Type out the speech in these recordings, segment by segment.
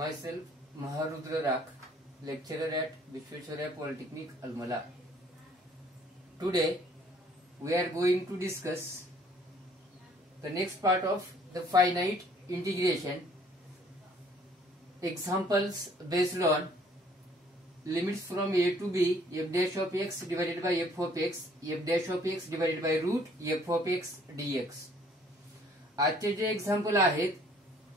myself Maharudra Rak, lecturer at Vishweshwaraya Polytechnic, Almala. Today we are going to discuss the next part of the finite integration, examples based on limits from a to b, f dash of x divided by f of x, f dash of x divided by root f of x dx. आजचे जे example आहेत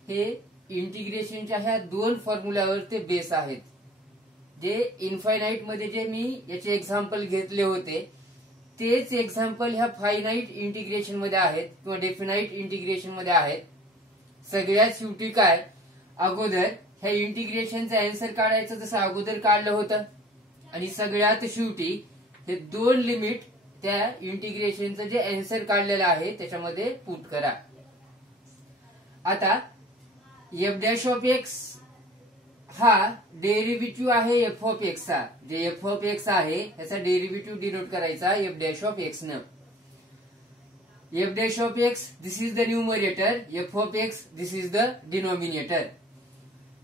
हे इंटिग्रेशनच्या ह्या दोन फॉर्म्युल्यावर ते base आहेत. जे infinite मध्ये जे मी याचे एक्झाम्पल घेतले होते तेच एक्झाम्पल ह्या फायनाइट इंटिग्रेशन मध्ये आहेत किंवा डेफिनाइट इंटिग्रेशन मध्ये आहेत. सगळ्यात शेवटी काय, अगोदर ह्या इंटिग्रेशनचा आन्सर काढायचं जसं अगोदर काढलं होतं आणि सगळ्यात शेवटी हे दोन लिमिट त्या इंटिग्रेशनचं जे आन्सर काढलेलं आहे त्याच्यामध्ये पुट करा. आता एफ डॅश ऑफ एक्स हा डेरिव्हेटिव्ह आहे एफ ऑफ एक्स चा. जे एफ ऑफ एक्स आहे त्याचा डेरिव्हेटिव्ह डिनोट करायचा एफ डॅश ऑफ एक्स न. F dash of x this is the numerator, F of x this is the denominator.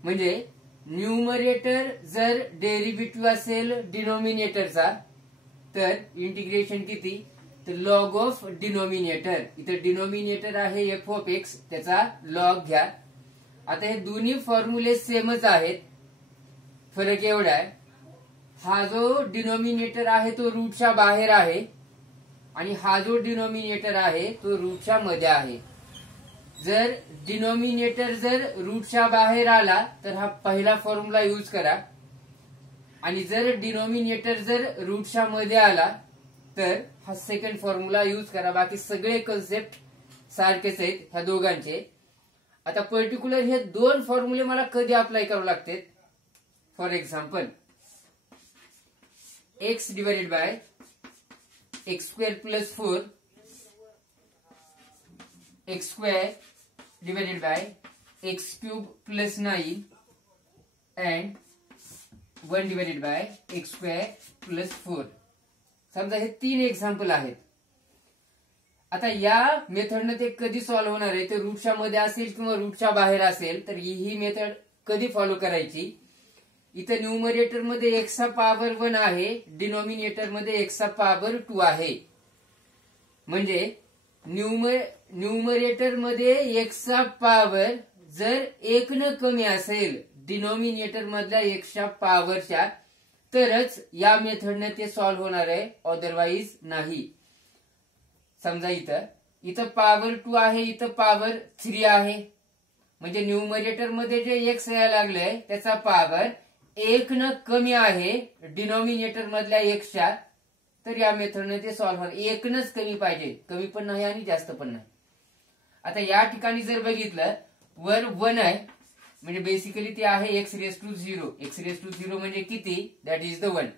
म्हणजे numerator जर डेरिव्हेटिव्ह असेल डिनॉमिनेटरचा तर इंटिग्रेशन किती, तर लॉग ऑफ डिनॉमिनेटर. इथे डिनॉमिनेटर आहे एफ ऑफ एक्स, त्याचा लॉग घ्या. आता हे दोन्ही फॉर्म्युले सेमच आहेत, फरक एवढा आहे हा जो डिनॉमिनेटर आहे तो रूटच्या बाहेर आहे आणि हा जो डिनॉमिनेटर आहे तो रूटच्या मध्ये आहे. जर डिनॉमिनेटर जर रूटच्या बाहेर आला तर हा पहिला फॉर्म्युला यूज करा आणि जर डिनॉमिनेटर जर रूटच्या मध्ये आला तर हा सेकंड फॉर्म्युला यूज करा. बाकी सगळे कन्सेप्ट सारखेच आहेत ह्या दोघांचे. आता पर्टिक्युलर हे दोन फॉर्म्युले मला कधी अप्लाय करावे लागतात. For example x divided bye x square plus 4 x square divided by x cube plus 9 and 1 divided bye x square plus 4. समजा हे तीन एक्झाम्पल आहेत. आता या मेथडने ते कधी सॉल्व्ह होणार आहे, ते रूटच्या मध्ये असेल किंवा रूटच्या बाहेर असेल तर ही मेथड कधी फॉलो करायची. इथं न्यूमरेटर मध्ये एक्स चा पॉवर 1 आहे, डिनॉमिनेटर मध्ये एक्स चा पॉवर 2 आहे. म्हणजे न्यूमरेटर मध्ये एक्स चा पॉवर जर 1 न कमी असेल डिनॉमिनेटर मधल्या एक्सच्या पॉवरच्या तरच या मेथडने ते सॉल्व्ह होणार आहे, अदरवाईज नाही. समजा इथं पॉवर 2 आहे, इथं पॉवर 3 आहे. म्हणजे न्यूमरेटर मध्ये जे एक्स यायला लागलंय त्याचा पॉवर 1 न कमी आहे डिनॉमिनेटर मधल्या एक्सच्या, तर या मेथडने ते सॉल्व्ह होणार. 1 नच कमी पाहिजे, कमी पण नाही आणि जास्त पण नाही. आता या ठिकाणी जर बघितलं वर 1 आहे म्हणजे बेसिकली ते आहे x raise to 0. X raise to 0 म्हणजे किती, दॅट इज द 1.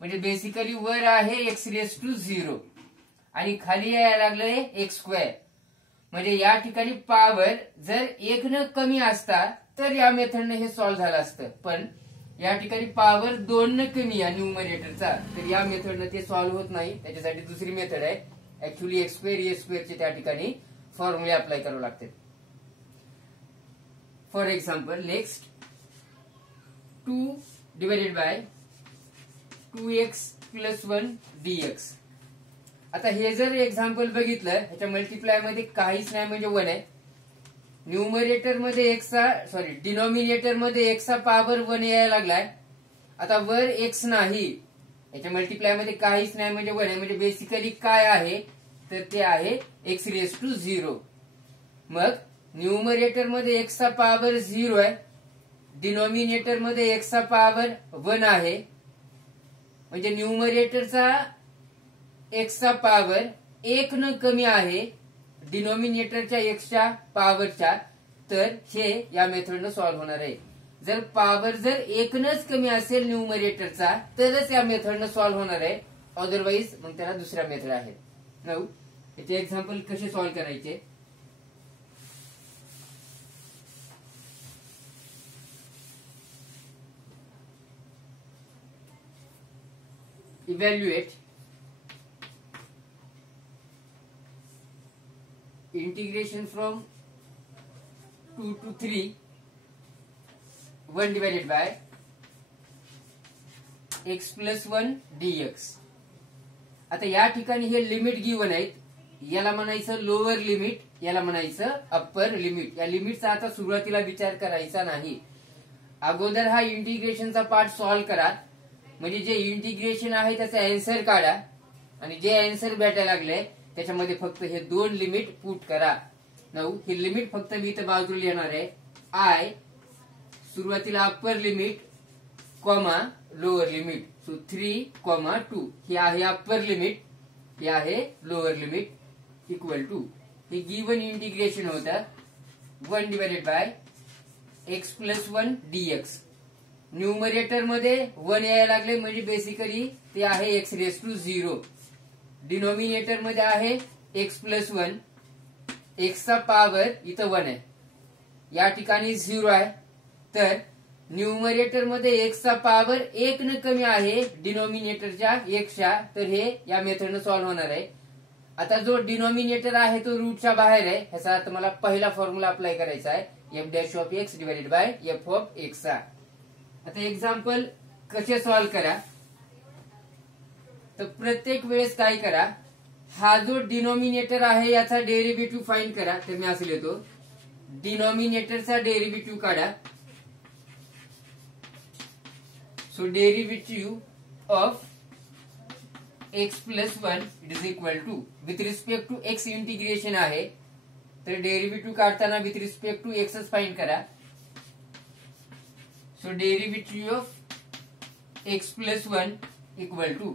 म्हणजे बेसिकली वर आहे एक्स रेस टू 0 आणि खाली यायला लागलंय एक्स स्क्वेअर. म्हणजे या ठिकाणी पॉवर जर 1 न कमी असता तर या मेथडने हे सॉल्व्ह झालं असतं. पण या ठिकाणी पॉवर 2 न कमी आहे न्यूमरेटरचा, तर या मेथडने ते सॉल्व्ह होत नाही. त्याच्यासाठी दुसरी मेथड आहे, ऍक्च्युअली एक्स स्क्वेअर ए स्क्वेअरचे त्या ठिकाणी फॉर्म्युले अप्लाय करावे लागतात. For example next 2 divided by 2x plus 1 dx. आता हे जर एक्झाम्पल बघितलं ह्याच्या मल्टिप्लाय मध्ये काहीच नाही म्हणजे 1 आहे. न्यूमरेटर मध्ये डिनॉमिनेटर मध्ये एक्सचा पॉवर 1 यायला लागलाय. आता वर एक्स नाही, याच्या मल्टिप्लाय मध्ये काहीच नाही म्हणजे 1 आहे. म्हणजे बेसिकली काय आहे तर ते आहे एक्स रेस टू 0. मग न्यूमरेटर मध्ये एक्सचा पॉवर 0 आहे, डिनॉमिनेटर मध्ये एक्सचा पॉवर 1 आहे. म्हणजे न्यूमरेटरचा एक्सचा पॉवर 1 न कमी आहे डिनॉमिनेटरच्या एक्सच्या पॉवरच्या, तर हे या मेथडनं सॉल्व्ह होणार आहे. जर पॉवर जर 1 नच कमी असेल न्यूमरेटरचा तरच या मेथडनं सॉल्व्ह होणार आहे, अदरवाईज मग त्याला दुसऱ्या मेथड आहेत. नाऊ याचे एक्झाम्पल कसे सॉल्व्ह करायचे. Evaluate integration from 2 to 3 1 divided by x plus 1 dx. आता या ठिकाणी हे लिमिट गिवन आहेत. याला म्हणायचं लोअर लिमिट, याला म्हणायचं अप्पर लिमिट. या लिमिटचा आता सुरुवातीला विचार करायचा नाही. अगोदर हा इंटिग्रेशनचा पार्ट सॉल्व्ह करा, म्हणजे जे इंटिग्रेशन आहे त्याचा आन्सर काढा आणि जे आन्सर भेटायला लागले त्याच्यामध्ये फक्त हे दोन लिमिट पुट करा. नाऊ हे लिमिट फक्त मी इथं बाजूला लिहिणार आहे. आय सुरुवातीला upper limit comma lower limit. So 3,2 हे आहे अप्पर लिमिट, हे आहे लोअर लिमिट इक्वल टू हे गिवन इंटिग्रेशन होतं 1 divided by x plus 1 dx. Numerator मध्ये 1 यायला लागले म्हणजे बेसिकली ते आहे x रेस टू 0. डिनोमिनेटर मध्ये आहे x प्लस 1, x चा पॉवर इथं 1 आहे, या ठिकाणी 0 आहे. तर न्यूमरेटर मध्ये x चा पॉवर 1 न कमी आहे डिनोमिनेटरच्या 1 च्या. तर हे या मेथडने सॉल्व्ह होणार आहे. आता जो डिनोमिनेटर आहे तो रूटच्या बाहेर आहे. ह्याचा अर्थ मला पहिला फॉर्म्युला अप्लाय करायचा आहे f dash of x divided by f of x. आता एक्झाम्पल कसे सॉल्व्ह करा, तर प्रत्येक वेळेस काय करा, हा जो डिनोमिनेटर आहे याचा डेरिव्हेटिव्ह फाइंड करा. तर मी असं लिहितो, डिनोमिनेटरचा डेरिव्हेटिव्ह काढा. So derivative of x plus 1 it is equal to with respect to x integration आहे, तर डेरिव्हेटिव्ह काढताना with respect to x find करा. So derivative of x plus 1 equal to,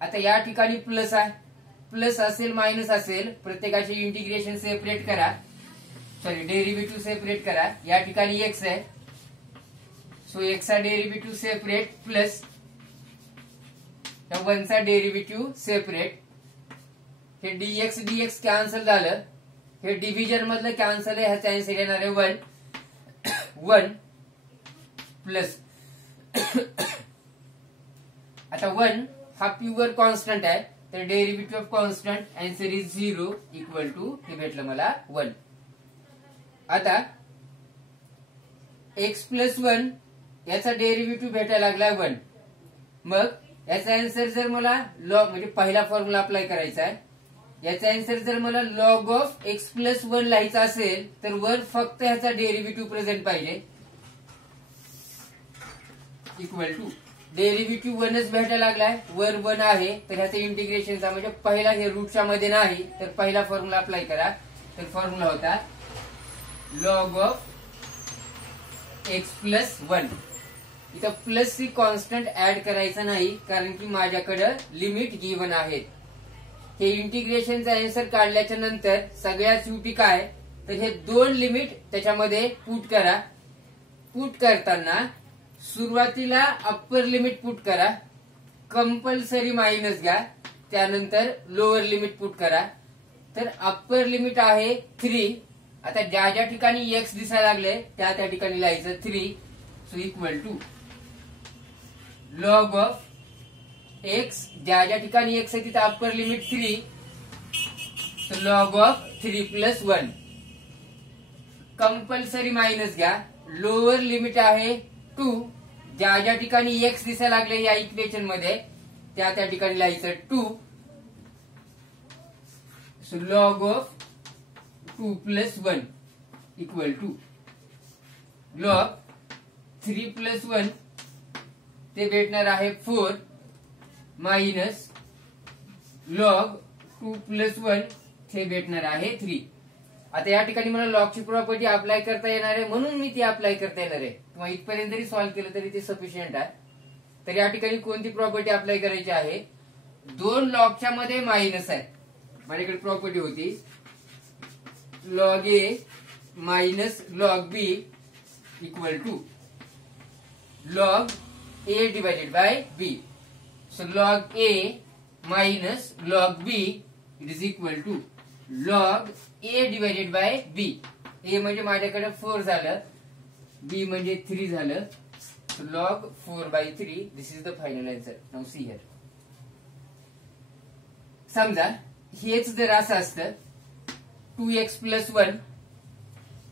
आता या ठिकाणी प्लस आहे, प्लस असेल मायनस असेल प्रत्येकाचे इंटिग्रेशन सेपरेट करा, सॉरी डेरिव्हेटिव्ह सेपरेट करा. या ठिकाणी x आहे, सो x चा डेरिव्हेटिव्ह सेपरेट प्लस त्या 1 चा डेरिव्हेटिव्ह सेपरेट. हे dx dx कॅन्सल झालं, हे डिव्हिजन मधलं कॅन्सल आहे, ह्याचा आन्सर येणार आहे 1 प्लस. आता 1 हा प्युअर कॉन्स्टंट आहे, तर derivative of constant answer is 0 equal to हे भेटलं मला 1. आता x प्लस 1 याचा डेरिव्हेटिव्ह भेटायला लागला 1. मग याचा आन्सर जर मला लॉग म्हणजे पहिला फॉर्म्युला अप्लाय करायचा आहे, याचा आन्सर जर मला लॉग ऑफ x प्लस 1 लिहायचा असेल तर वर फक्त ह्याचा डेरिव्हेटिव्ह प्रेझेंट पाहिजे इक्वल टू डेरिव्हेटिव्ह 1च भेटायला लागलाय, वर 1 आहे, तर ह्याचं इंटिग्रेशनचा म्हणजे पहिला हे रूटच्या मध्ये नाही, तर पहिला फॉर्म्युला अप्लाय करा. तर फॉर्म्युला होता लॉग ऑफ x प्लस 1. इथं प्लस ची कॉन्स्टंट ऍड करायचं नाही कारण की माझ्याकडे लिमिट गिवन आहेत. हे इंटिग्रेशनचा आन्सर काढल्याच्या नंतर सगळ्यात शेवटी काय, तर हे दोन लिमिट त्याच्यामध्ये पुट करा. पुट करताना सुरुवातीला अप्पर लिमिट पुट करा, कंपल्सरी मायनस घ्या, त्यानंतर लोअर लिमिट पुट करा. तर अप्पर लिमिट आहे 3. आता ज्या ज्या ठिकाणी x दिसायला लागले त्या त्या ठिकाणी लिहायचं 3. So equal to log of x, ज्या ज्या ठिकाणी x आहे तिथे upper limit 3, so log of 3 plus 1. Compulsory minus घ्या, लोअर लिमिट आहे 2. ज्या ज्या ठिकाणी x दिसायला लागले या इक्वेशन मध्ये त्या त्या ठिकाणी लिहायचं 2. So log of 2 plus 1 equal to log 3 plus 1 ते भेटणार आहे 4 मायनस लॉग 2 प्लस 1 ते भेटणार आहे 3. आता या ठिकाणी मला लॉगची प्रॉपर्टी अप्लाय करता येणार आहे म्हणून मी ती अप्लाय करता येणार आहे, किंवा इथपर्यंत जरी सॉल्व्ह केलं तरी ते सफिशियंट आहे. तर या ठिकाणी कोणती प्रॉपर्टी अप्लाय करायची आहे, दोन लॉगच्या मध्ये मायनस आहे. माझ्याकडे प्रॉपर्टी होती log A minus log B equal to log A divided by B. So log A minus log B it is equal to log A divided by B. A म्हणजे माझ्याकडे 4 झालं, बी म्हणजे 3 झालं. Log 4/3 this is the final answer. Now see here. समजा हेच जर असं असतं 2x प्लस 1,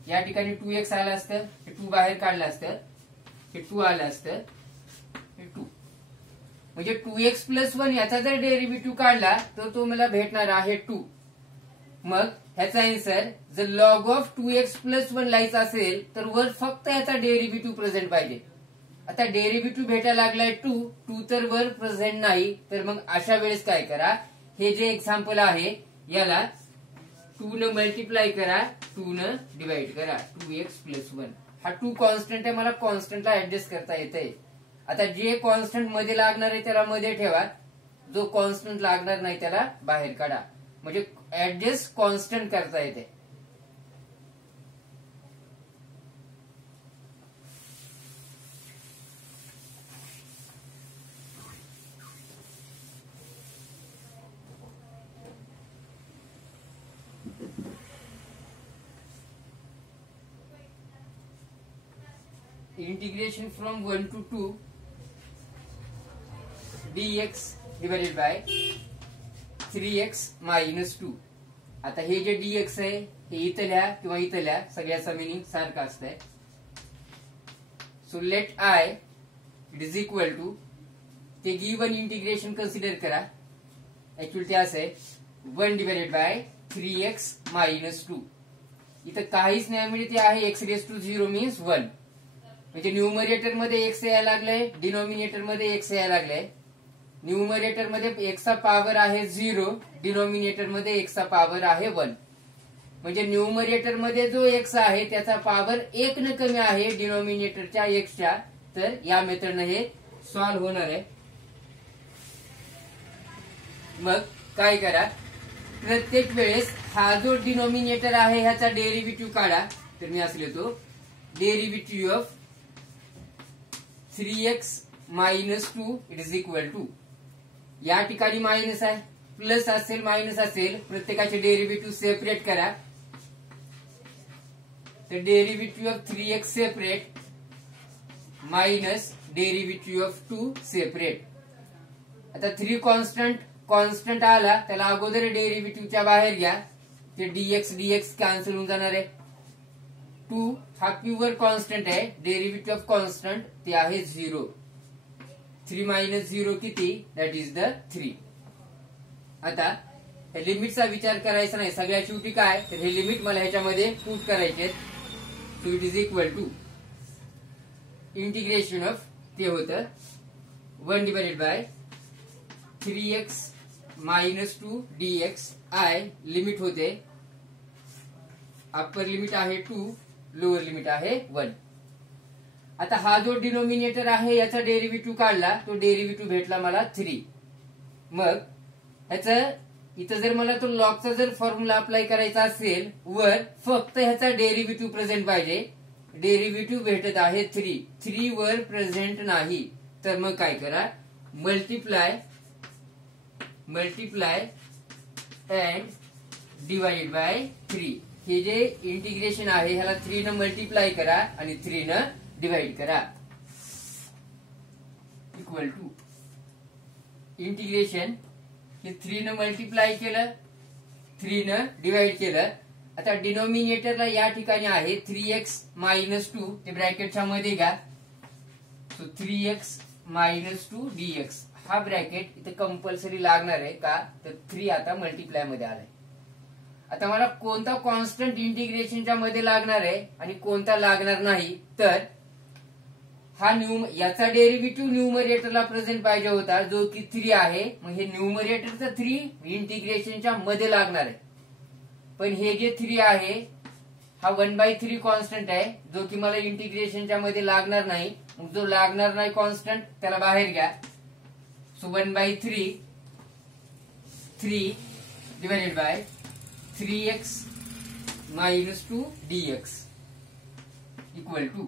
या ठिकाणी 2x आलं असतं, 2 बाहेर काढलं असतं, हे 2 आलं असतं, हे 2 म्हणजे 2x+1 याचा जर डेरिव्हेटिव्ह काढला तर तो मला भेटणार आहे 2. मग ह्याचा आन्सर जर लॉग ऑफ 2x+1 लिहायचा असेल तर वर फक्त ह्याचा डेरिव्हेटिव्ह प्रेझेंट पाहिजे. आता डेरिव्हेटिव्ह भेटायला लागलाय 2 तर वर प्रेझेंट नाही, तर मग अशा वेळेस काय करा, हे जे एक्झाम्पल आहे याला 2 न मल्टिप्लाय करा, 2 न डिवाइड करा. 2x+1 हा 2 कॉन्स्टंट आहे, मला कॉन्स्टंटला ऍडजस्ट करता येते. आता जे कॉन्स्टंट मध्ये लागणार आहे त्याला मध्ये ठेवा, जो कॉन्स्टंट लागणार नाही त्याला बाहेर काढा, म्हणजे ऍडजस्ट कॉन्स्टंट करता येते. Integration from 1 to 2 dx divided by 3x minus 2. आता हे जे dx आहे हे इथल्या किंवा इथल्या सगळ्याचा मिनिंग सारखा असतंय. So let I it is equal to, ते गिवन इंटिग्रेशन कन्सिडर करा. ऍक्च्युअली ते असं आहे 1 डिवाइडेड बाय 3x minus 2. इथं काहीच नाही म्हणजे ते आहे x⁻0 मीन्स 1. म्हणजे न्यूमरेटर मध्ये x यायला लागलंय, डिनॉमिनेटर मध्ये x यायला लागलंय. न्यूमरेटर मध्ये x चा पॉवर आहे 0, डिनॉमिनेटर मध्ये x चा पॉवर आहे 1. म्हणजे न्यूमरेटर मध्ये जो x आहे त्याचा पॉवर 1 न कमी आहे डिनॉमिनेटरच्या x च्या. तर या मेथडनं हे सॉल्व्ह होणार आहे. मग काय करा, प्रत्येक वेळेस हा जो डिनॉमिनेटर आहे ह्याचा डेरिव्हेटिव्ह काढा. तर मी असं लिहितो, derivative of 3x minus 2 it is equal to, या ठिकाणी मायनस आहे, प्लस असेल मायनस असेल, प्रत्येकाचे डेरिव्हेटिव्ह सेपरेट करा. तर derivative of 3x separate minus derivative of 2 separate. आता 3 कॉन्स्टंट आला त्याला अगोदर डेरिव्हेटिव्हच्या बाहेर घ्या, ते dx कॅन्सल होऊन जाणार आहे. 2 हा प्युअर कॉन्स्टंट आहे, डेरिव्हेटिव्ह ऑफ कॉन्स्टंट ते आहे 0. 3 minus 0 किती, दॅट इज द 3. आता हे लिमिटचा विचार करायचा नाही, सगळ्या शेवटी काय तर हे लिमिट मला ह्याच्यामध्ये पुट करायचे. So it is equal to integration of, ते होतं 1 divided by 3x minus 2 dx. I limit होते, अप्पर लिमिट आहे 2, लोअर लिमिट आहे 1. आता हा जो डिनोमिनेटर आहे याचा डेरिव्हेटिव्ह काढला, तो डेरिव्हेटिव्ह भेटला मला 3. मग ह्याचं इथं जर मला तो लॉगचा जर फॉर्म्युला अप्लाय करायचा असेल, वर फक्त ह्याचा डेरिव्हेटिव्ह प्रेझेंट पाहिजे. डेरिव्हेटिव्ह भेटत आहे 3 वर प्रेझेंट नाही, तर मग काय करा, मल्टिप्लाय अँड डिवाइड बाय 3. हे जे इंटिग्रेशन आहे ह्याला 3 न मल्टिप्लाय करा आणि 3 न डिवाइड करा. इक्वल टू इंटिग्रेशन, हे 3 न मल्टिप्लाय केलं, 3 न डिवाइड केलं. आता डिनॉमिनेटरला या ठिकाणी आहे 3x minus 2, ते ब्रॅकेटच्या मध्ये घ्या. सो 3x minus 2 dx हा ब्रॅकेट इथे कंपल्सरी लागणार आहे का, तर 3 आता मल्टिप्लाय मध्ये आलाय. आता मला कोणता कॉन्स्टंट इंटिग्रेशनच्या मध्ये लागणार आहे आणि कोणता लागणार नाही, तर हा याचा डेरिव्हेटिव्ह न्यूमरेटरला प्रेझेंट पाहिजे होता जो की 3 आहे. मग हे न्यूमरेटरचा 3 इंटिग्रेशनच्या मध्ये लागणार आहे. पण हे जे 3 आहे हा 1/3 कॉन्स्टंट आहे जो की मला इंटिग्रेशनच्या मध्ये लागणार नाही. मग जो लागणार नाही कॉन्स्टंट त्याला बाहेर घ्या. So 1/3 3 divided by 3x minus 2 dx equal to,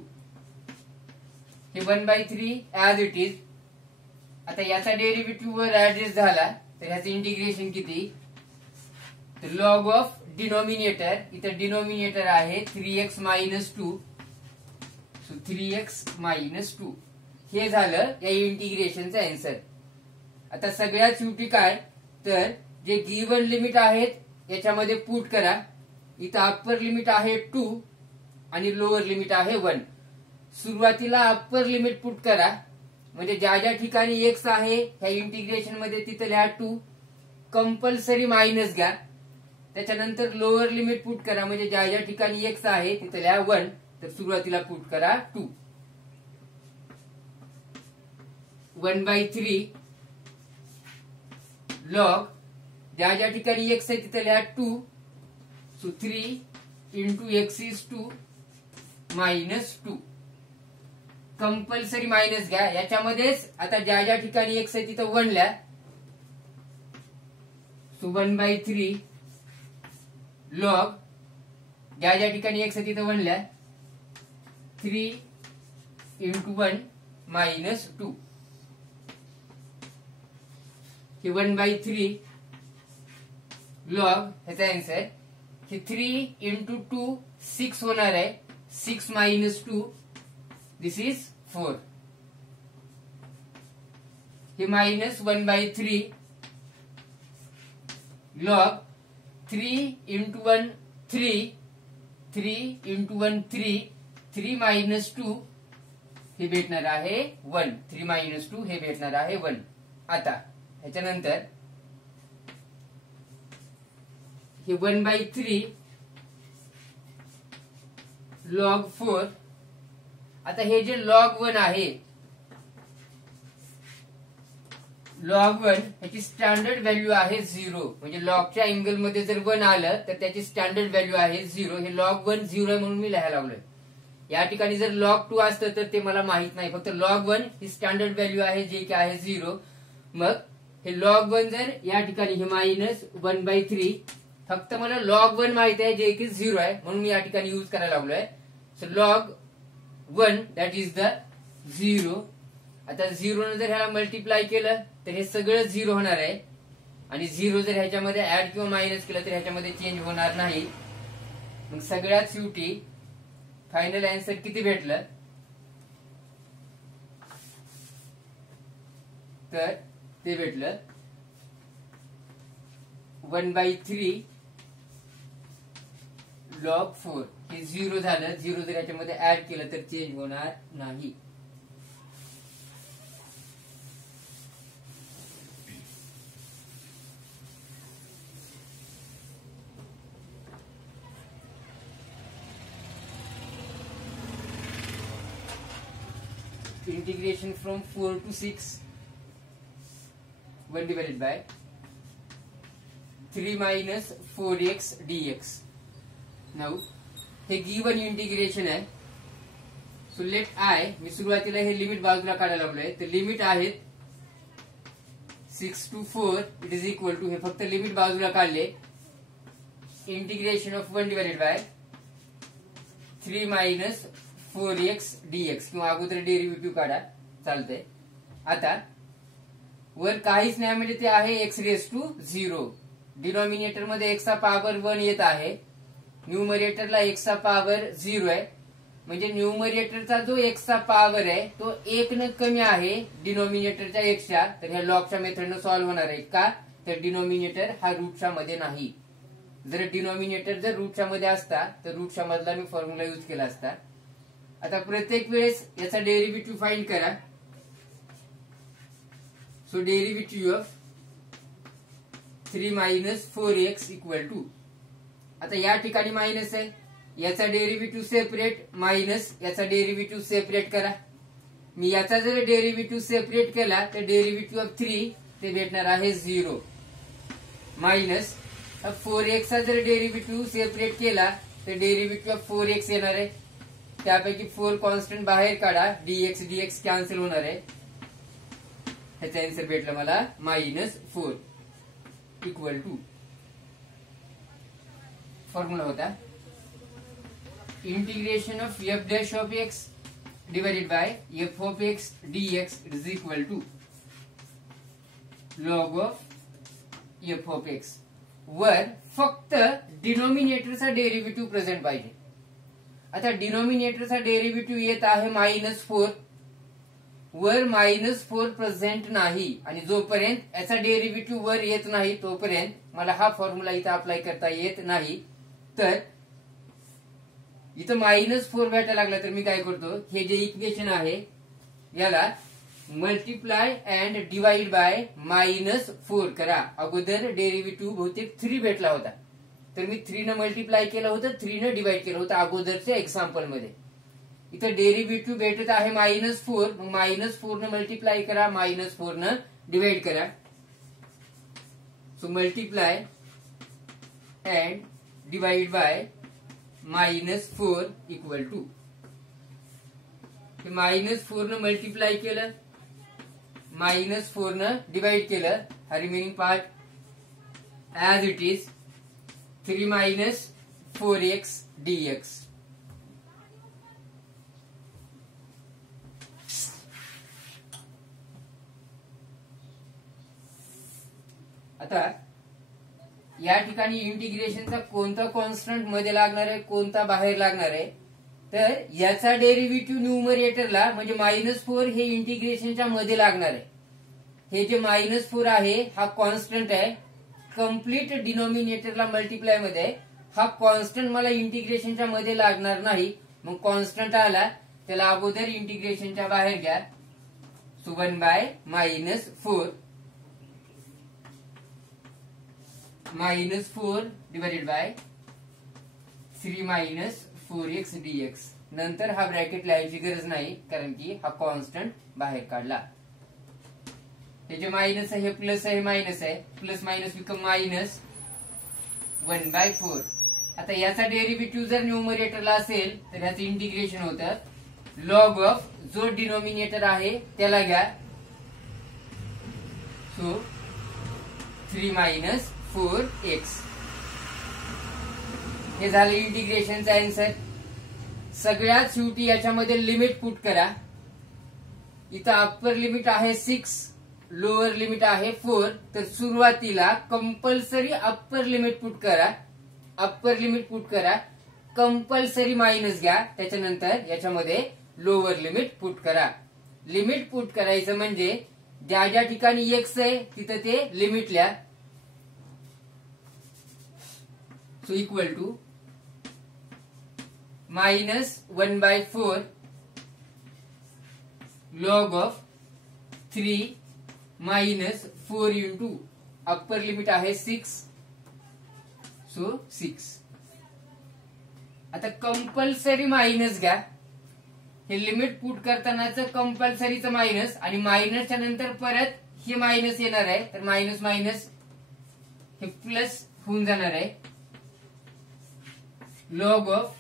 हे 1/3 ऍज इट इज. आता याचा डेरिव्हेटिव्ह वर ऍडजस्ट झाला तर ह्याचं इंटिग्रेशन किती, तर लॉग ऑफ डिनॉमिनेटर, इथं डिनॉमिनेटर आहे 3x minus 2. So 3x minus 2 हे झालं या इंटिग्रेशनचं आन्सर. आता सगळ्यात शेवटी काय, तर जे गिवन लिमिट आहेत याच्यामध्ये पुट करा. इथं अप्पर लिमिट आहे 2 आणि लोअर लिमिट आहे 1. सुरुवातीला अप्पर लिमिट पुट करा, म्हणजे ज्या ज्या ठिकाणी एक्स आहे ह्या इंटिग्रेशन मध्ये तिथं लिहा 2, कंपल्सरी मायनस घ्या. त्याच्यानंतर लोअर लिमिट पुट करा, म्हणजे ज्या ज्या ठिकाणी एक्स आहे तिथं लिहा 1, तर सुरुवातीला पुट करा 2. 1/3 लॉग ज्या ज्या ठिकाणी एक्स आहे तिथं लिहा 2, so 3 into x is 2 minus 2. Compulsory minus घ्या. याच्यामध्येच आता ज्या ज्या ठिकाणी एक्स आहे तिथं 1 लिहा, सो 1/3 लॉग ज्या ज्या ठिकाणी एक्स आहे तिथं 1 लिहा, 3 इंटू 1 मायनस 2. हे 1/3 लॉग ह्याचा आन्सर, हे 3 इंटू 2 6 होणार आहे, 6 मायनस 2 दिस इज 4. हे minus 1/3 log 3 into 1 3, 3 into 1 3, 3 minus 2 हे भेटणार आहे 1. 3 मायनस 2 हे भेटणार आहे 1. आता ह्याच्यानंतर हे 1/3 लॉग 4. आता हे जे लॉग 1 आहे, लॉग 1 ह्याची स्टँडर्ड व्हॅल्यू आहे 0, म्हणजे लॉगच्या अँगल मध्ये जर 1 आलं तर त्याची स्टँडर्ड व्हॅल्यू आहे 0. हे लॉग 1 0 आहे म्हणून मी लिहायला लावलोय. या ठिकाणी जर लॉग 2 असतं तर ते मला माहित नाही, फक्त लॉग 1 ही स्टँडर्ड व्हॅल्यू आहे जे की आहे 0. मग हे लॉग 1 जर या ठिकाणी हे मायनस 1/3, फक्त मला लॉग 1 माहित आहे जे की 0 आहे म्हणून मी या ठिकाणी यूज करायला लावलोय. So log 1 that is the 0. आता 0 ने जर ह्याला मल्टिप्लाय केलं तर हे सगळं 0 होणार आहे, आणि 0 जर ह्याच्यामध्ये ऍड किंवा मायनस केलं तर ह्याच्यामध्ये चेंज होणार नाही. मग सगळ्यात शेवटी फायनल आन्सर किती भेटलं, तर ते भेटलं 1/3 लॉग 4. हे 0 झालं, 0 जर ह्याच्यामध्ये ऍड केलं तर चेंज होणार नाही. Integration from 4 to 6, 1 divided by 3 minus 4x dx. Now हे गिवन इंटिग्रेशन आहे. सो लेट आय, मी सुरुवातीला हे लिमिट बाजूला काढायला लावलंय, तर लिमिट आहेत 6 to 4 it is equal to, हे फक्त लिमिट बाजूला काढले, integration of 1 divided by 3 minus 4x dx, किंवा अगोदर डेरिव्हेटिव्ह काढा चालतंय. आता वर काहीच नाही म्हणजे ते आहे x रेस टू 0. डिनॉमिनेटर मध्ये x चा पॉवर 1 येत आहे, न्यूमरेटरला x चा पॉवर 0 आहे, म्हणजे न्यूमरेटरचा जो x चा पॉवर आहे तो 1 न कमी आहे डिनॉमिनेटरच्या x च्या. तर ह्या लॉगच्या मेथडनं सॉल्व्ह होणार आहे का, तर डिनॉमिनेटर हा रूटच्या मध्ये नाही. जर डिनॉमिनेटर जर रूटच्या मध्ये असता तर रूटच्या मधला मी फॉर्म्युला यूज केला असता. आता प्रत्येक वेळेस याचा डेरिव्हेटिव्ह फाइंड करा. So derivative of 3 minus 4x equal to, आता या ठिकाणी मायनस आहे, याचा डेरिव्हेटिव्ह सेपरेट, मायनस याचा डेरिव्हेटिव्ह सेपरेट करा. मी याचा जर डेरिव्हेटिव्ह सेपरेट केला तर डेरिव्हेटिव्ह ऑफ 3 ते भेटणार आहे 0, मायनस 4x चा जर डेरिव्हेटिव्ह सेपरेट केला तर डेरिव्हेटिव्ह ऑफ 4x येणार आहे. त्यापैकी 4 कॉन्स्टंट बाहेर काढा, dx dx कॅन्सल होणार आहे. ह्याचा आन्सर भेटला मला -4 इक्वल टू, फॉर्म्युला होता integration of f dash of x divided by f of x dx is equal to log of f of x. वर फक्त डिनॉमिनेटरचा डेरिव्हेटिव्ह प्रेझेंट पाहिजे. आता डिनॉमिनेटरचा डेरिव्हेटिव्ह येत आहे -4, वर -4 प्रेझेंट नाही, आणि जोपर्यंत याचा डेरिव्हेटिव्ह वर येत नाही तोपर्यंत मला हा फॉर्म्युला इथं अप्लाय करता येत नाही. तर इथं -4 भेटायला लागला तर मी काय करतो, हे जे इक्वेशन आहे याला मल्टिप्लाय अँड डिवाइड बाय -4 करा. अगोदर डेरिव्हेटिव्ह बहुतेक 3 भेटला होता, तर मी 3 न मल्टिप्लाय केलं होतं, 3 न डिवाइड केलं होतं अगोदरच्या एक्झाम्पल मध्ये. इथं डेरिव्हेटिव्ह भेटत आहे -4, मग -4 न मल्टिप्लाय करा, -4 न डिवाइड करा. So multiply and divide by -4 equal to, -4 न मल्टिप्लाय केलं, -4 न डिवाइड केलं, हा remaining part as it is 3 - 4x dx. आता या ठिकाणी इंटिग्रेशनचा कोणता कॉन्स्टंट मध्ये लागणार आहे, कोणता बाहेर लागणार आहे, तर याचा डेरिव्हेटिव्ह न्यूमरेटरला म्हणजे -4 हे इंटिग्रेशनच्या मध्ये लागणार आहे. हे जे -4 आहे हा कॉन्स्टंट आहे, कम्प्लीट डिनॉमिनेटरला मल्टिप्लाय मध्ये हा कॉन्स्टंट मला इंटिग्रेशनच्या मध्ये लागणार नाही. मग कॉन्स्टंट आला त्याला अगोदर इंटिग्रेशनच्या बाहेर घ्या. So 1/-4 -4 divided by 3 - 4x dx. नंतर हा ब्रॅकेट लिहायची गरज नाही कारण की हा कॉन्स्टंट बाहेर काढला. हे जे मायनस आहे हे प्लस आहे, मायनस आहे, प्लस मायनस बिकम -1/4. आता याचा डेरिव्हेटिव्ह जर न्यूमरेटरला असेल तर याचं इंटिग्रेशन होतं लॉग ऑफ जो डिनॉमिनेटर आहे त्याला घ्या. So 3 - 4x. हे झालं इंटिग्रेशनचा आन्सर. सगळ्यात शेवटी याच्यामध्ये लिमिट पुट करा. इथं अप्पर लिमिट आहे 6, लोअर लिमिट आहे 4, तर सुरुवातीला कंपल्सरी अप्पर लिमिट पुट करा. अप्पर लिमिट पुट करा, कंपल्सरी मायनस घ्या, त्याच्यानंतर याच्यामध्ये लोअर लिमिट पुट करा. लिमिट पुट करायचं म्हणजे ज्या ज्या ठिकाणी x आहे तिथं ते लिमिट लिहा. So equal to -1/4 log of 3 - 4 into upper limit आहे 6, सो 6. आता कंपल्सरी मायनस घ्या. हे लिमिट पुट करतानाच कंपल्सरीचं मायनस आणि मायनसच्या नंतर परत हे मायनस येणार आहे, तर मायनस मायनस हे प्लस होऊन जाणार आहे. Log of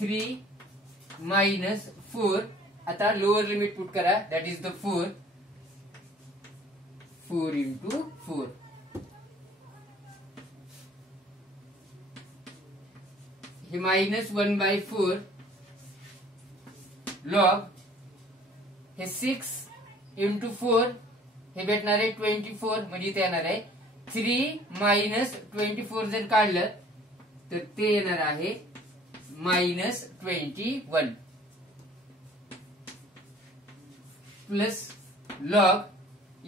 3 - 4. आता लोअर लिमिट पुट करा, दॅट इज द 4 इंटू 4. हे -1/4 लॉग हे 6 इंटू 4 हे भेटणार आहे 24, म्हणजे इथे येणार आहे 3 - 24. जर काढलं तर ते येणार आहे -21 प्लस लॉग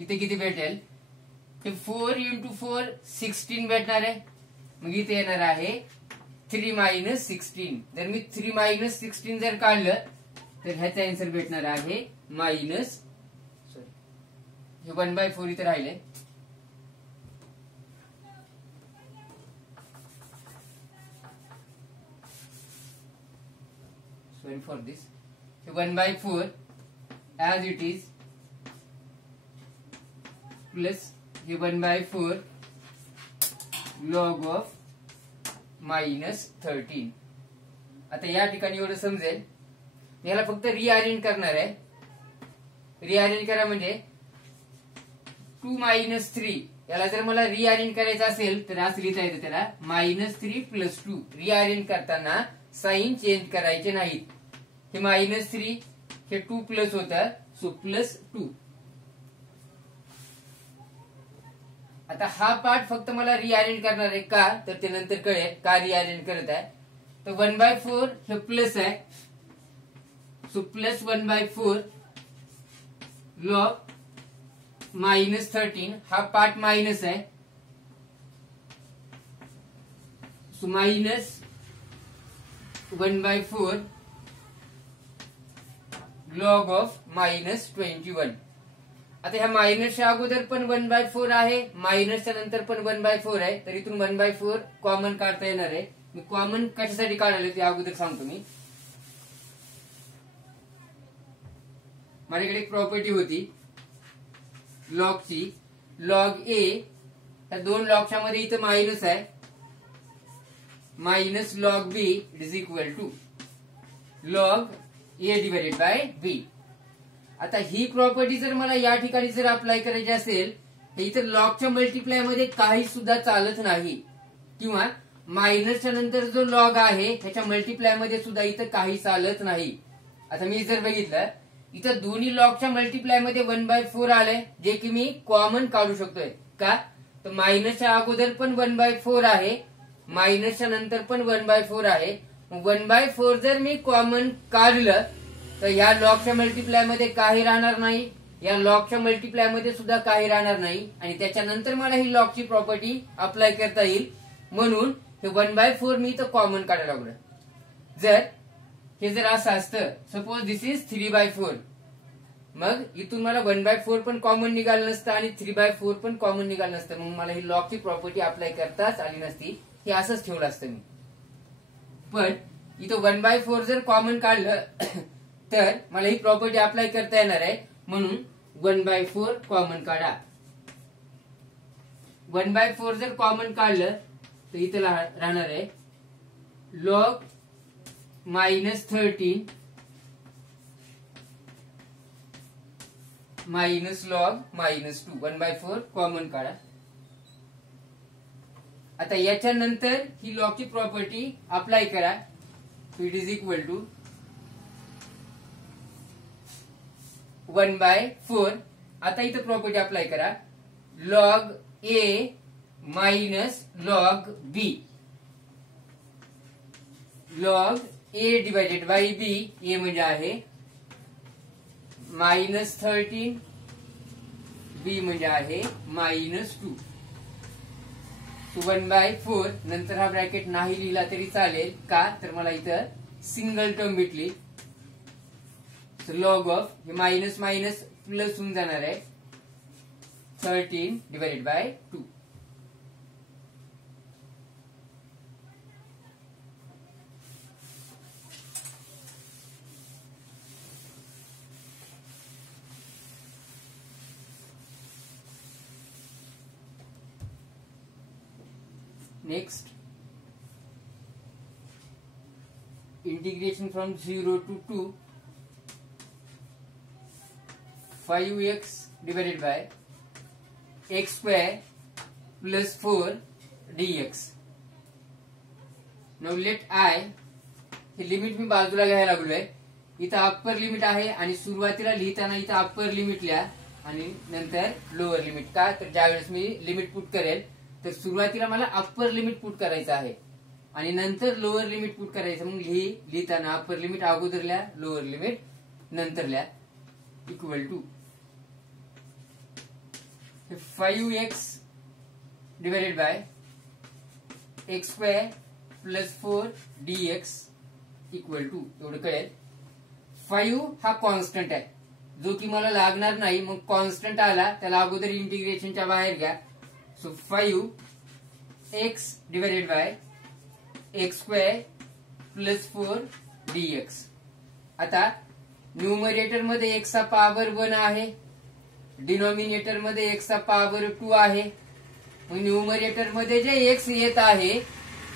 इथे किती भेटेल, हे 4 इंटू 4 16 भेटणार आहे, मग इथे येणार आहे 3 - 16. जर मी 3 - 16 जर काढलं तर ह्याचा आन्सर भेटणार आहे हे 1/4 इथे राहिले. Sorry for this. So 1/4 as it is plus 1/4 log of -13. आता या ठिकाणी एवढं समजेल. याला फक्त रिअरेंज करणार आहे. रिअरेंज करा म्हणजे 2 - 3. याला जर मला रिअरेंज करायचं असेल तर असं लिहिता येतं त्याला -3 + 2. रिअरेंज करताना साइन चेंज करायचे नाहीत. हे -3 हे 2 प्लस होतं, सो +2. आता हा पार्ट फक्त मला रिअरेंज करणार आहे का, तर ते नंतर कळेल का रिअरेंज करत आहे. तर 1/4 हे प्लस आहे, सो प्लस 1/4 लॉग -13. हा पार्ट मायनस आहे, सो 1/4 log ऑफ -21. आता ह्या मायनसच्या अगोदर पण 1/4 आहे, मायनसच्या नंतर पण 1/4 आहे, तर इथून 1/4 कॉमन काढता येणार आहे. मी कॉमन कशासाठी काढायला ते अगोदर सांगतो. मी माझ्याकडे एक प्रॉपर्टी होती लॉगची, लॉग ए. त्या दोन लॉगच्या मध्ये इथं मायनस आहे, minus log B is equal to log A divided by B. आता ही प्रॉपर्टी जर मला या ठिकाणी जर अप्लाय करायची असेल तर इथं लॉगच्या मल्टिप्लाय मध्ये काही सुद्धा चालत नाही, किंवा मायनसच्या नंतर जो लॉग आहे त्याच्या मल्टिप्लाय मध्ये सुद्धा इथं काही चालत नाही. आता मी जर बघितलं इथं दोन्ही लॉगच्या मल्टिप्लाय मध्ये 1/4 आले, जे की मी कॉमन काढू शकतोय. का तर मायनसच्या अगोदर पण 1/4 आहे, मायनसच्या नंतर पण 1/4 आहे. 1/4 जर मी कॉमन काढलं तर या लॉगच्या मल्टिप्लाय मध्ये काही राहणार नाही, या लॉगच्या मल्टिप्लाय मध्ये सुद्धा काही राहणार नाही, आणि त्याच्यानंतर मला ही लॉगची प्रॉपर्टी अप्लाय करता येईल. म्हणून हे 1/4 मी इथं कॉमन काढायला लागलो. जर हे जर असं असतं, सपोज दिस इज 3/4, मग इथून मला 1/4 पण कॉमन निघालं नसतं आणि 3/4 पण कॉमन निघालं नसतं. मग मला ही लॉगची प्रॉपर्टी अप्लाय करताच आली नसती. हे असंच ठेवलं असतं मी. पण इथं 1/4 जर कॉमन काढलं तर मला ही प्रॉपर्टी अप्लाय करता येणार आहे. म्हणून 1/4 कॉमन काढा. 1/4 जर कॉमन काढलं तर इथं राहणार आहे लॉग -13 मायनस लॉग -2. 1/4 कॉमन काढा. आता याच्यानंतर ही लॉगची प्रॉपर्टी अप्लाय करा. It is equal to 1/4. आता इथं प्रॉपर्टी अप्लाय करा log A minus log B. Log A divided by B. A म्हणजे आहे -13, बी म्हणजे आहे -2. 1/4 नंतर हा ब्रॅकेट नाही लिहिला तरी चालेल. का तर मला इथं सिंगल टर्म भेटली. लॉग ऑफ हे मायनस मायनस प्लस होऊन जाणार आहे 13 divided by 2. Next, integration from 0 to 2, 5x divided by x square plus 4 dx. Now let I, हे लिमिट मी बाजूला घ्यायला लागलोय. इथं अप्पर लिमिट आहे आणि सुरुवातीला लिहिताना इथं अप्पर लिमिट लिहा आणि नंतर लोअर लिमिट. का तर ज्यावेळेस मी लिमिट पुट करेल तर सुरुवातीला मला अप्पर लिमिट पुट करायचं आहे आणि नंतर लोअर लिमिट पुट करायचं. मग लिहिताना अप्पर लिमिट अगोदर लिहा, लोअर लिमिट नंतर लिहा. Equal to 5x divided by x square plus 4 dx equal to एवढं कळेल. 5 हा कॉन्स्टंट आहे जो की मला लागणार नाही. मग कॉन्स्टंट आला त्याला अगोदर इंटिग्रेशनच्या बाहेर घ्या. So 5x divided by x square plus 4 dx. आता न्यूमरेटर मध्ये x चा पॉवर 1 आहे, डिनॉमिनेटर मध्ये x चा पॉवर 2 आहे. मग न्यूमरेटर मध्ये जे x येत आहे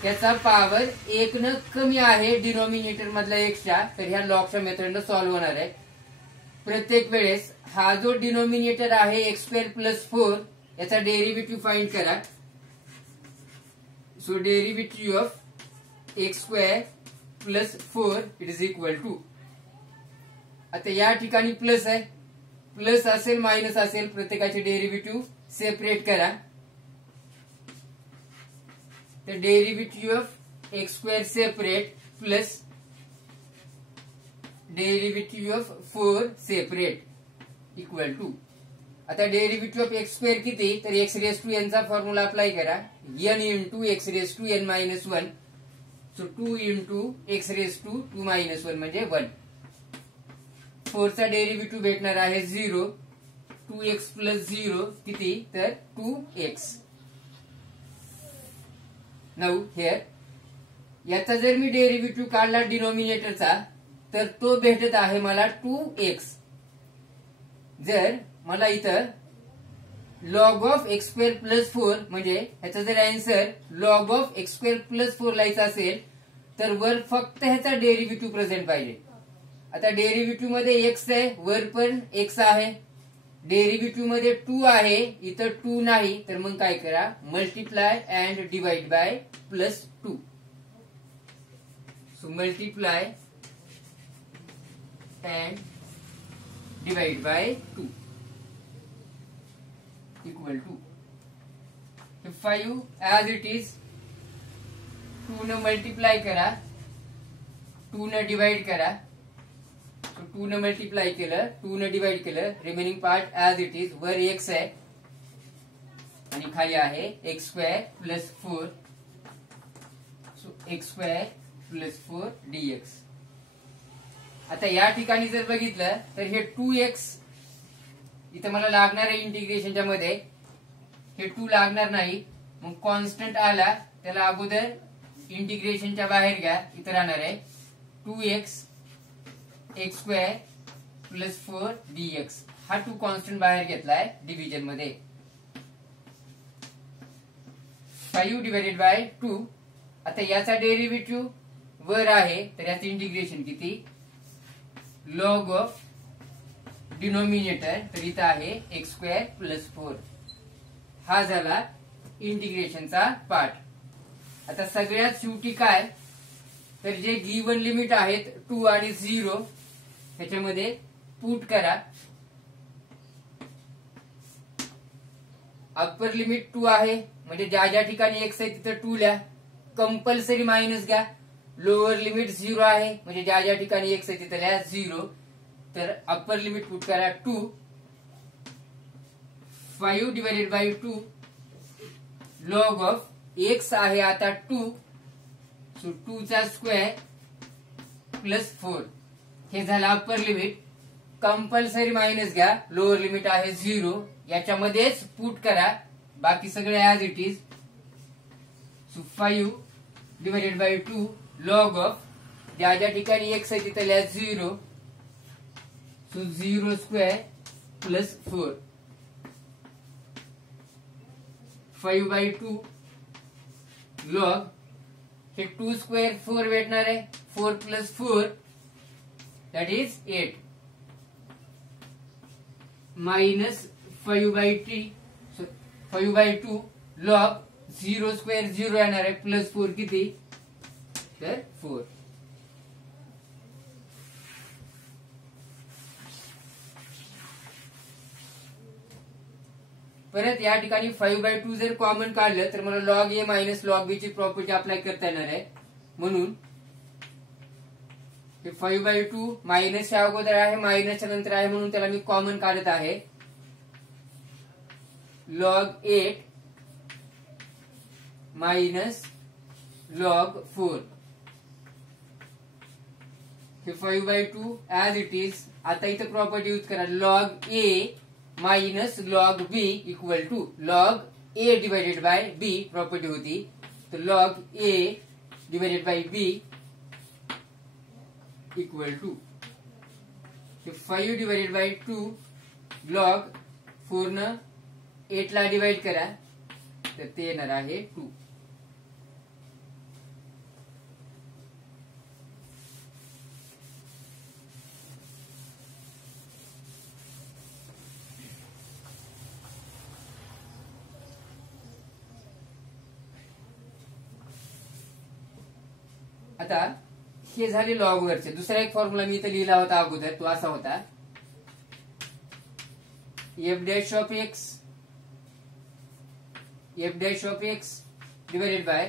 त्याचा पॉवर 1 न कमी आहे डिनॉमिनेटर मधल्या x च्या. तर ह्या लॉगच्या मेथडनं सॉल्व्ह होणार आहे. प्रत्येक वेळेस हा जो डिनॉमिनेटर आहे x स्क्वेअर प्लस 4 याचा डेरिव्हेटिव्ह फाइंड करा. So derivative of x square plus 4 it is equal to. आता या ठिकाणी प्लस आहे, प्लस असेल मायनस असेल प्रत्येकाचे डेरिव्हेटिव्ह सेपरेट करा. तर derivative of x square separate plus derivative of 4 separate equal to. आता डेरिव्हेटिव्ह ऑफ एक्स स्क्वेअर किती तर x रेस टू n चा फॉर्म्युला अप्लाय करा. n into x raise to n -1 so 2 into x raise to 2 minus 1 म्हणजे 1. 4 चा derivative भेटणार आहे 0. 2x plus 0 किती तर 2x. नाऊ हेअर याचा जर मी डेरिव्हेटिव्ह काढला डिनॉमिनेटरचा तर तो भेटत आहे मला 2x. जर मला इथं log of x square plus 4 म्हणजे ह्याचा जर answer log of x square plus 4 लिहायचा असेल तर वर फक्त ह्याचा डेरिव्हेटिव्ह प्रेझेंट पाहिजे. आता डेरिव्हेटिव्ह मध्ये एक्स आहे, वर पण एक्स आहे, डेरिव्हेटिव्ह मध्ये 2 आहे, इथं 2 नाही, तर मग काय करा multiply and divide by plus 2. So multiply and divide by 2 equal to 5 as it is. 2 न मल्टिप्लाय करा, 2 न डिवाइड करा. 2 न मल्टिप्लाय केलं, 2 न डिवाइड केलं, remaining part as it is. वर एक्स आहे आणि खाली आहे x square plus 4. So x square plus 4 dx. आता या ठिकाणी जर बघितलं तर हे 2x इथं मला लागणार आहे इंटिग्रेशनच्या मध्ये, हे 2 लागणार नाही. मग कॉन्स्टंट आला त्याला अगोदर इंटिग्रेशनच्या बाहेर घ्या. इथं राहणार आहे 2x x square plus 4 dx. हा 2 कॉन्स्टंट बाहेर घेतलाय डिव्हिजन मध्ये. 5 डिवाइडेड बाय 2. आता याचा डेरिव्हेटिव्ह वर आहे तर याचं इंटिग्रेशन किती लॉग ऑफ डिनॉमिनेटर तर इथं आहे एक्स स्क्वेअर प्लस 4. हा झाला इंटिग्रेशनचा पार्ट. आता सगळ्यात शेवटी काय तर जे गिवन लिमिट आहेत 2 आणि 0 त्याच्यामध्ये पुट करा. अप्पर लिमिट 2 आहे म्हणजे ज्या ज्या ठिकाणी एक्स आहे तिथं 2 लिहा, कंपल्सरी मायनस घ्या. लोअर लिमिट 0 आहे म्हणजे ज्या ज्या ठिकाणी एक्स आहे तिथं लिहा 0. तर अप्पर लिमिट पुट करा 2. 5 divided by 2 log of x आहे आता 2. सो 2 चा स्क्वेअर प्लस 4. हे झालं अप्पर लिमिट. कंपल्सरी मायनस घ्या, लोअर लिमिट आहे 0, याच्यामध्येच पुट करा. बाकी सगळे as it is. So 5 divided by 2 log of ज्या ज्या ठिकाणी एक्स आहे तिथं लिहा 0. So 0 square plus 4. 5 by 2 log हे 2 स्क्वेअर 4 भेटणार आहे. 4 plus 4 that is 8 minus 5 by 3. So 5 by 2 log 0 square 0 येणार आहे प्लस 4 किती तर 4. परत या ठिकाणी 5 बाय 2 जर कॉमन काढलं तर मला लॉग ए मायनस लॉग बी ची प्रॉपर्टी अप्लाय करता येणार आहे. म्हणून 5 बाय 2 मायनसच्या अगोदर आहे, मायनसच्या नंतर आहे, म्हणून त्याला मी कॉमन काढत आहे. Log 8 minus log 4. हे 5 बाय 2 ऍज इट इज. आता इथं प्रॉपर्टी यूज करा log A minus log B equal to log a divided by b property होती. तो log a divided by b equal to 5 divided by 2 log 4 न 8 ला divide करा तर ते येणार आहे 2. आता हे झाले लॉग वरचे. दुसरा एक फॉर्म्युला मी इथे लिहिला होता अगोदर, तो असा होता f dash of x divided by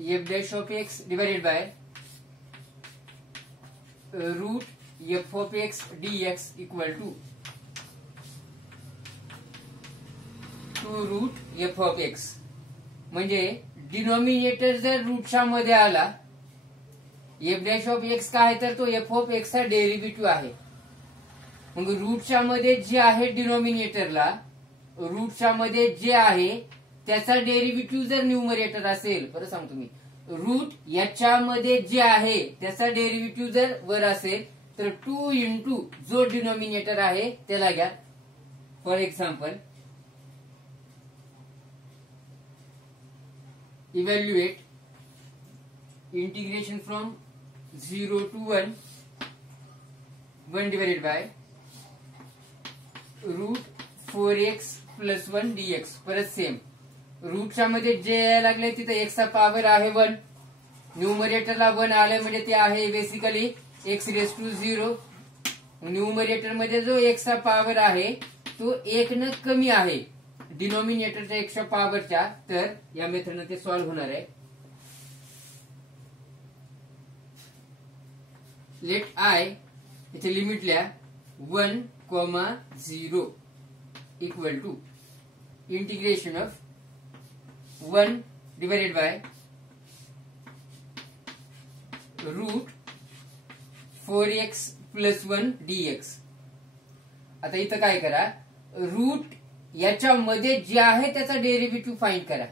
f dash of x divided by root f of x dx equal to two root f of x. म्हणजे डिनॉमिनेटर जर रूटच्या मध्ये आला, एफ डॅश ऑफ एक्स काय आहे तर तो एफ ऑफ एक्स चा डेरिव्हेटिव्ह आहे. मग रूटच्या मध्ये जे आहे डिनॉमिनेटरला, रूटच्या मध्ये जे आहे त्याचा डेरिव्हेटिव्ह जर न्यूमरेटर असेल, परत सांगतो मी, रूट याच्यामध्ये जे आहे त्याचा डेरिव्हेटिव्ह जर वर असेल तर 2 इंटू जो डिनॉमिनेटर आहे त्याला घ्या. For example, evaluate integration from 0 to 1 divided by root 4x plus 1 dx. परत सेम, रूटच्या मध्ये जे यायला लागले तिथे एक्स चा पॉवर आहे 1, न्यूमरेटरला 1 आले म्हणजे ते आहे basically x raise to 0. Numerator मध्ये जो एक्स चा पॉवर आहे तो 1 न कमी आहे डिनॉमिनेटरच्या एक्सच्या पॉवरच्या. तर या मेथडने ते सॉल्व्ह होणार आहे. लेट आय इथे लिमिट लिहा 1, 0 equal to integration of 1 divided by root 4x plus 1 dx. आता इथं काय करा, रूट याच्यामध्ये जे आहे त्याचा डेरिव्हेटिव्ह फाइंड करा.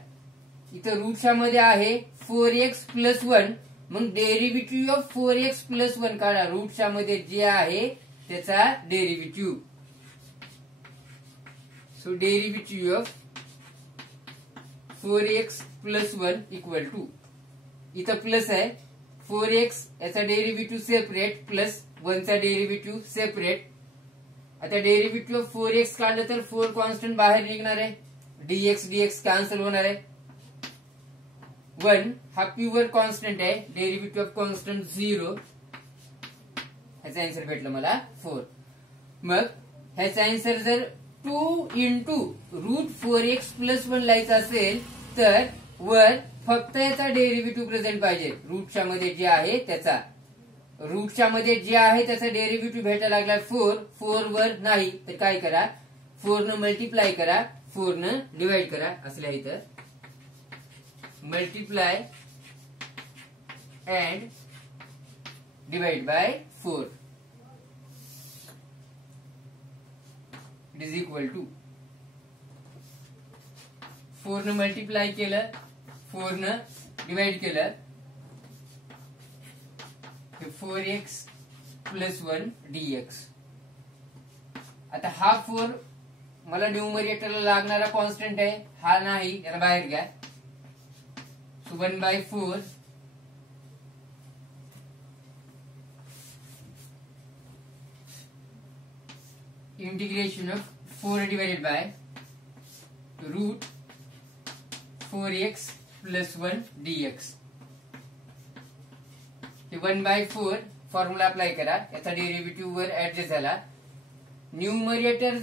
इथं रूटच्या मध्ये आहे 4x प्लस 1, मग डेरिव्हेटिव्ह ऑफ 4x प्लस 1 काढा. रूटच्या मध्ये जे आहे त्याचा derivative. So derivative of 4x plus 1 equal to, इथं प्लस आहे 4x याचा डेरिव्हेटिव्ह सेपरेट प्लस 1 चा डेरिव्हेटिव्ह सेपरेट. आता डेरिव्हेटिव्ह ऑफ 4x काढलं तर 4 कॉन्स्टंट बाहेर निघणार आहे, dx कॅन्सल होणार आहे. 1 हा प्युअर कॉन्स्टंट आहे, डेरिव्हेटिव्ह ऑफ कॉन्स्टंट 0. ह्याचा आन्सर भेटलं मला 4. मग ह्याचा आन्सर जर 2 इंटू रूट 4x प्लस 1 लिहायचा असेल तर वर फक्त याचा डेरिव्हेटिव्ह प्रेझेंट पाहिजे. रूटच्या मध्ये जे आहे त्याचा, रूटच्या मध्ये जे आहे त्याचा डेरिव्हेटिव्ह भेटायला लागला 4 वर नाही तर काय करा, 4 न मल्टिप्लाय करा, 4 न डिवाइड करा. असल्या इथं multiply and divide by 4 it is equal to 4 न मल्टिप्लाय केलं, 4 न डिवाइड केलं, 4x प्लस 1 dx. आता हा 4 मला न्यूमरेटरला लागणारा कॉन्स्टंट आहे, हा नाही, याला बाहेर घ्या. 1/4 integration of 4 divided by root 4x plus 1 dx. 1/4 formula apply करा, याचा डेरिव्हेटिव्ह वर ऍडजस्ट झाला. न्यूमरेटर